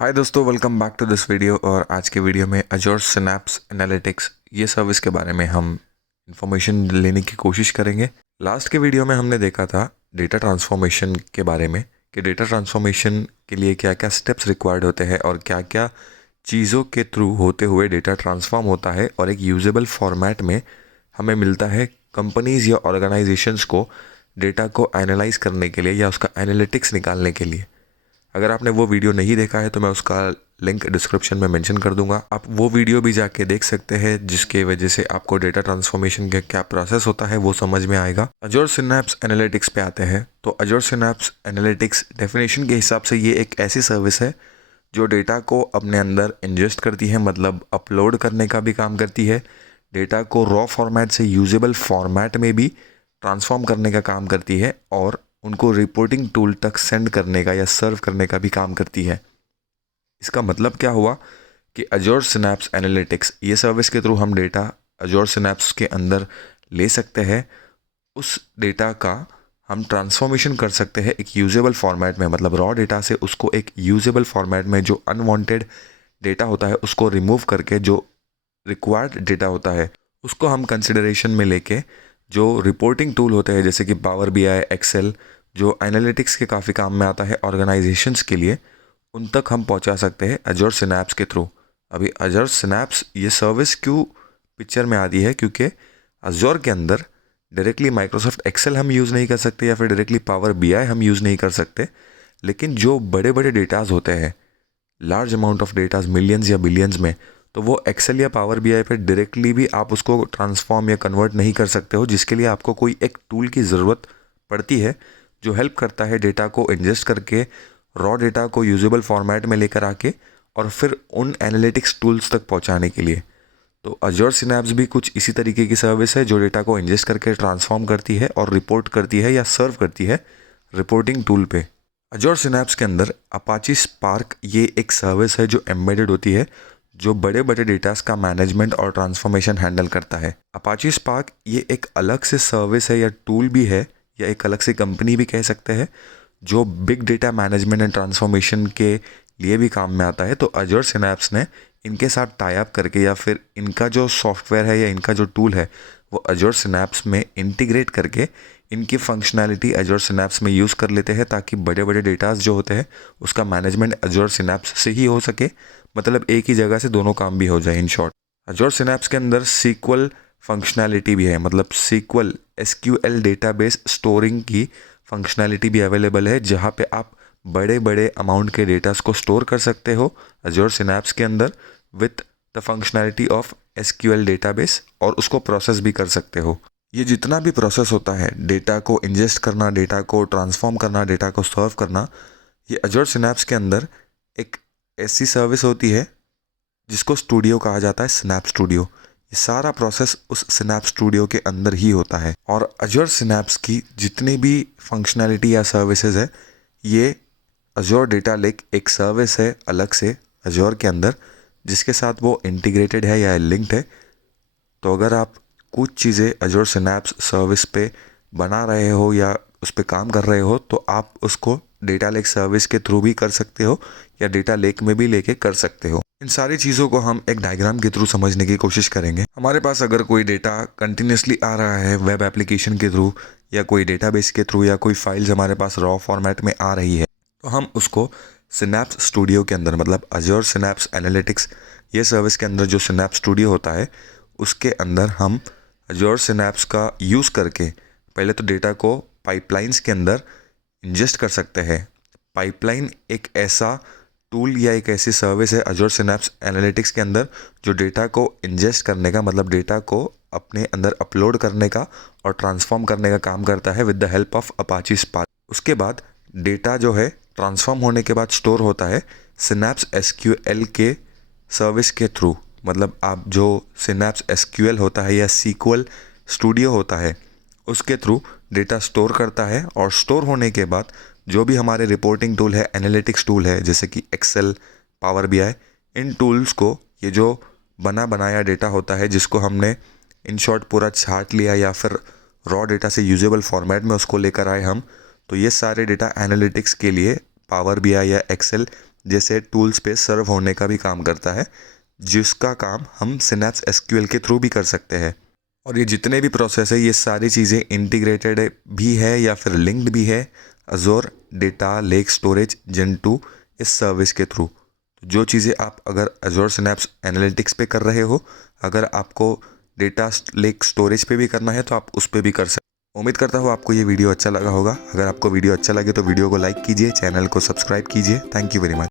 हाय दोस्तों, welcome back to this video. और आज के वीडियो में अजोर सिनैप्स एनालिटिक्स ये सर्विस के बारे में हम इंफॉर्मेशन लेने की कोशिश करेंगे। लास्ट के वीडियो में हमने देखा था डेटा ट्रांसफॉर्मेशन के बारे में कि डेटा ट्रांसफॉर्मेशन के लिए क्या क्या स्टेप्स रिक्वायर्ड होते हैं और क्या क्या चीज़ों के थ्रू होते हुए डेटा ट्रांसफॉर्म होता है और एक यूजेबल फॉर्मेट में हमें मिलता है कंपनीज़ या ऑर्गेनाइजेशंस को डेटा को एनालाइज करने के लिए या उसका एनालिटिक्स निकालने के लिए। अगर आपने वो वीडियो नहीं देखा है तो मैं उसका लिंक डिस्क्रिप्शन में मेंशन कर दूंगा, आप वो वीडियो भी जाके देख सकते हैं, जिसके वजह से आपको डेटा ट्रांसफॉर्मेशन का क्या प्रोसेस होता है वो समझ में आएगा। अजोर सिनैप्स एनालिटिक्स पे आते हैं तो अजोर सिनैप्स एनालिटिक्स डेफिनेशन के हिसाब से ये एक ऐसी सर्विस है जो डेटा को अपने अंदर इंजेस्ट करती है, मतलब अपलोड करने का भी काम करती है, डेटा को रॉ फॉर्मेट से यूजेबल फॉर्मेट में भी ट्रांसफॉर्म करने का काम करती है और उनको रिपोर्टिंग टूल तक सेंड करने का या सर्व करने का भी काम करती है। इसका मतलब क्या हुआ कि अजोर सिनैप्स एनालिटिक्स ये सर्विस के थ्रू हम डेटा अजोर सिनैप्स के अंदर ले सकते हैं। उस डेटा का हम ट्रांसफॉर्मेशन कर सकते हैं एक यूजेबल फॉर्मेट में, मतलब रॉ डेटा से उसको एक यूजेबल फॉर्मेट में, जो अनवांटेड डेटा होता है उसको रिमूव करके जो रिक्वायर्ड डेटा होता है उसको हम कंसिडरेशन में लेके जो रिपोर्टिंग टूल होते हैं जैसे कि पावर बीआई, एक्सेल, जो एनालिटिक्स के काफ़ी काम में आता है ऑर्गेनाइजेशंस के लिए, उन तक हम पहुंचा सकते हैं अजोर सिनैप्स के थ्रू। अभी अजोर सिनैप्स ये सर्विस क्यों पिक्चर में आती है, क्योंकि अजोर के अंदर डायरेक्टली माइक्रोसॉफ्ट एक्सेल हम यूज़ नहीं कर सकते या फिर डायरेक्टली पावर बीआई हम यूज़ नहीं कर सकते, लेकिन जो बड़े बड़े डेटाज होते हैं, large amount of datas, millions या बिलियंस में, तो वो एक्सेल या पावर बीआई पे डायरेक्टली भी आप उसको ट्रांसफॉर्म या कन्वर्ट नहीं कर सकते हो, जिसके लिए आपको कोई एक टूल की ज़रूरत पड़ती है जो हेल्प करता है डेटा को इंजेस्ट करके रॉ डेटा को यूजेबल फॉर्मेट में लेकर आके और फिर उन एनालिटिक्स टूल्स तक पहुंचाने के लिए। तो अजोर सिनैप्स भी कुछ इसी तरीके की सर्विस है जो डेटा को इंजेस्ट करके ट्रांसफॉर्म करती है और रिपोर्ट करती है या सर्व करती है रिपोर्टिंग टूल पे। अजोर सिनैप्स के अंदर अपाची स्पार्क ये एक सर्विस है जो एम्बेडेड होती है, जो बड़े बड़े डेटास का मैनेजमेंट और ट्रांसफॉर्मेशन हैंडल करता है। अपाची स्पार्क ये एक अलग से सर्विस है या टूल भी है या एक अलग से कंपनी भी कह सकते हैं, जो big data management and transformation के लिए भी काम में आता है। तो अजोर सिनैप्स ने इनके साथ टाई अप करके या फिर इनका जो सॉफ्टवेयर है या इनका जो टूल है वो अजोर सिनैप्स में इंटीग्रेट करके इनकी फंक्शनैलिटी अजोर सिनैप्स में यूज़ कर लेते हैं, ताकि बड़े बड़े डेटास जो होते हैं उसका मैनेजमेंट अजोर सिनैप्स से ही हो सके, मतलब एक ही जगह से दोनों काम भी हो जाए। इन शॉर्ट, अजोर सिनैप्स के अंदर सीक्वल फंक्शनैलिटी भी है, मतलब सीक्वल एसक्यूएल डेटाबेस स्टोरिंग की फंक्शनैलिटी भी अवेलेबल है, जहाँ पे आप बड़े बड़े अमाउंट के डेटास को स्टोर कर सकते हो अजोर सिनैप्स के अंदर with the functionality of SQL database, और उसको प्रोसेस भी कर सकते हो। ये जितना भी प्रोसेस होता है, डेटा को इंजेस्ट करना, डेटा को ट्रांसफॉर्म करना, डेटा को सर्व करना, ये अजोर सिनैप्स के अंदर एक ऐसी सर्विस होती है जिसको स्टूडियो कहा जाता है, स्नैप स्टूडियो। ये सारा प्रोसेस उस स्नैप स्टूडियो के अंदर ही होता है। और अजोर सिनैप्स की जितनी भी फंक्शनैलिटी या सर्विसेज है, ये अजोर डेटा लेक एक सर्विस है अलग से अजोर के अंदर, जिसके साथ वो इंटीग्रेटेड है या लिंक्ड है। तो अगर आप कुछ चीज़ें अजोर सिनैप्स सर्विस पे बना रहे हो या उस पर काम कर रहे हो, तो आप उसको डेटा लेक सर्विस के थ्रू भी कर सकते हो या डेटा लेक में भी लेके कर सकते हो। इन सारी चीज़ों को हम एक डायग्राम के थ्रू समझने की कोशिश करेंगे। हमारे पास अगर कोई डेटा कंटिन्यूसली आ रहा है वेब एप्लीकेशन के थ्रू या कोई डेटाबेस के थ्रू या कोई फाइल्स हमारे पास रॉ फॉर्मेट में आ रही है, तो हम उसको सिनैप्स स्टूडियो के अंदर, मतलब अजोर सिनैप्स एनालिटिक्स ये सर्विस के अंदर जो सिनैप्स स्टूडियो होता है उसके अंदर हम अजोर सिनैप्स का यूज़ करके पहले तो डेटा को पाइपलाइंस के अंदर इंजेस्ट कर सकते हैं। पाइपलाइन एक ऐसा टूल या एक ऐसी सर्विस है अजोर सिनैप्स एनालिटिक्स के अंदर जो डेटा को इंजेस्ट करने का, मतलब डेटा को अपने अंदर अपलोड करने का और ट्रांसफॉर्म करने का काम करता है with the help of Apache spark. उसके बाद डेटा जो है ट्रांसफॉर्म होने के बाद स्टोर होता है सिनैप्स एसक्यूएल के सर्विस के थ्रू, मतलब आप जो सिनैप्स एसक्यूएल होता है या सीक्वल स्टूडियो होता है उसके थ्रू डेटा स्टोर करता है। और स्टोर होने के बाद जो भी हमारे रिपोर्टिंग टूल है, एनालिटिक्स टूल है जैसे कि एक्सेल, पावर बीआई, इन टूल्स को ये जो बना बनाया डेटा होता है जिसको हमने इन शॉर्ट पूरा छाट लिया या फिर रॉ डेटा से यूजेबल फॉर्मेट में उसको लेकर आए हम, तो ये सारे डेटा एनालिटिक्स के लिए पावर बीआई या एक्सेल जैसे टूल्स पे सर्व होने का भी काम करता है, जिसका काम हम सिनैप्स एसक्यूएल के थ्रू भी कर सकते हैं। और ये जितने भी प्रोसेस है, ये सारी चीज़ें इंटीग्रेटेड भी है या फिर लिंक्ड भी है अज़ोर डेटा लेक स्टोरेज जेन 2 इस सर्विस के थ्रू। जो चीज़ें आप अगर अज़ोर सिनैप्स एनालिटिक्स पे कर रहे हो, अगर आपको डेटा लेक स्टोरेज पे भी करना है तो आप उस पे भी कर सकते। उम्मीद करता हूँ आपको ये वीडियो अच्छा लगा होगा। अगर आपको वीडियो अच्छा लगे तो वीडियो को लाइक कीजिए, चैनल को सब्सक्राइब कीजिए। Thank you very much.